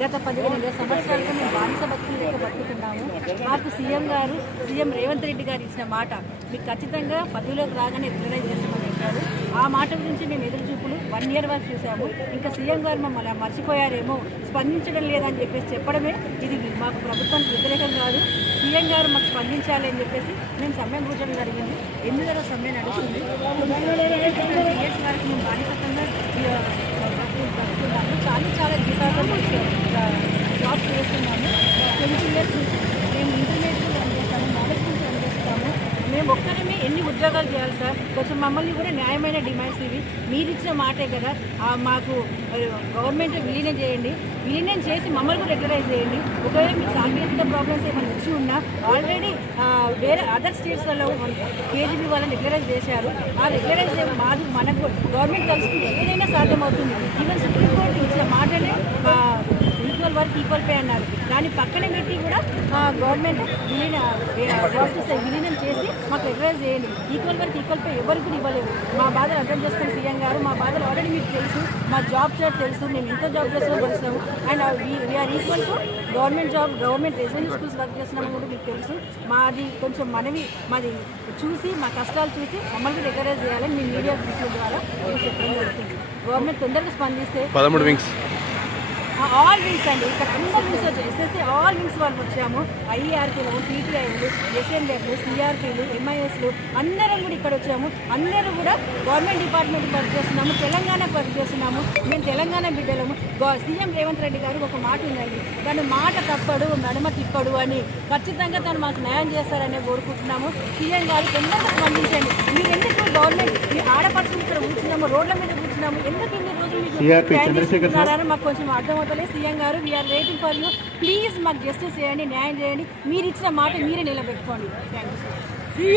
గత 15 సంవత్సరాలుగా మేము బానిస బతుకులు బతుకుతున్నాము. మాకు సీఎం రేవంత్ రెడ్డి గారు ఇచ్చిన మాట మీకు ఖచ్చితంగా పదవిలోకి రాగానే రిజైన్ చేస్తామని చెప్పారు. ఆ మాట గురించి మేము ఎదురు చూపులు 1 year వరకు చూసాము. ఇంకా సీఎం గారు మమ్మల్ని మర్చిపోయారేమో, స్పందించడం లేదని చెప్పేసి చెప్పడమే ఇది మాకు ప్రభుత్వానికి వ్యతిరేకం కాదు. సీఎం గారు మాకు స్పందించాలి అని చెప్పేసి మేము సమ్మె కూర్చోడం జరిగింది. 8 నెలల సమ్మె నడుస్తుంది. 20 years వరకు మేము బానిసత్వంగా బతుకున్నాము. చాలా జీతాలు జాబ్ చేస్తున్నాము. 20 years మేము ఇంటర్మీడియట్ రన్ చేస్తాము, నాలెడ్జ్ నుంచి రన్ చేస్తాము. మేము ఒక్కరమే ఎన్ని ఉద్యోగాలు చేయాలి సార్? కొంచెం మమ్మల్ని కూడా న్యాయమైన డిమాండ్స్ ఇవి. మీరు ఇచ్చిన మాటే కదా, మాకు గవర్నమెంట్ విలీనం చేయండి, విలీనం చేసి మమ్మల్ని కూడా రెగ్యులరైజ్ చేయండి. ఒకవేళ మీకు సాంకేతిక ప్రాబ్లమ్స్ ఏమైనా వచ్చి ఉన్నా ఆల్రెడీ వేరే అదర్ స్టేట్స్లలో కేజీబీ వాళ్ళని రెగ్యులరైజ్ చేశారు. ఆ రెగ్యులరైజ్ మాది మనకు గవర్నమెంట్ కలుసుకుంటే ఏదైనా సాధ్యమవుతుంది. ఈవెన్ సుప్రీంకోర్టు ఇచ్చిన మాటనే ఈక్వల్ వర్క్ ఈక్వల్ పే అన్నారు. దాన్ని పక్కన పెట్టి కూడా గవర్నమెంట్ విలీనం చేసి మాకు రెగ్యులరైజ్ చేయండి. ఈక్వల్ వర్క్ ఈక్వల్ పే ఎవరికి కూడా ఇవ్వలేదు. మా బాధలు అర్థం చేసుకుని సీఎం గారు, మా బాధలు ఆల్రెడీ మీకు తెలుసు, మా జాబ్ షేర్ తెలుసు, మేము ఎంత జాబ్ చేస్తామో తెలుస్తాము. And we are equal to government residential schools work చేస్తున్నాము కూడా మీకు తెలుసు. మాది కొంచెం మాది చూసి మా కష్టాలు చూసి మమ్మల్ని రెగ్యులరైజ్ చేయాలని మీ మీడియా ద్వారా చెప్పడం జరుగుతుంది. గవర్నమెంట్ తొందరగా స్పందిస్తే 13 వింగ్స్ ఆల్ వింగ్స్ అండి, ఇక్కడ అందరు వింగ్స్ వచ్చాయి. ఎస్ఎస్సీ ఆల్ వింగ్స్ వాళ్ళు వచ్చాము. ఐఈఆర్పీలు, టీటీఐలు, ఎస్ఎన్డబ్ల్యూ, సిఆర్పీలు, ఎంఐఎస్లు అందరం కూడా ఇక్కడ వచ్చాము. అందరూ కూడా గవర్నమెంట్ డిపార్ట్మెంట్కి వర్క్ చేస్తున్నాము, తెలంగాణకు వర్క్ చేస్తున్నాము. మేము తెలంగాణ బిడ్డలము. సీఎం రేవంత్ రెడ్డి గారు ఒక మాట ఉందండి, తను మాట తప్పడు నడుమ తిప్పడు అని. ఖచ్చితంగా తను మాకు న్యాయం చేస్తారని కోరుకుంటున్నాము. సీఎం గారు తొందరగా స్పందించండి. మీరు ఎందుకు గవర్నమెంట్ ఈ ఆడపడుచులు ఇక్కడ కూర్చున్నాము, రోడ్ల మీద కూర్చున్నాము, ఎందుకు ఇన్ని రోజులు మీకు మాకు కొంచెం అర్థమవుతలేదు. సీఎం గారు we are waiting for you. Please మాకు జస్టిస్ చేయండి, న్యాయం చేయండి. మీరు ఇచ్చిన మాట మీరే నిలబెట్టుకోండి. Thank you.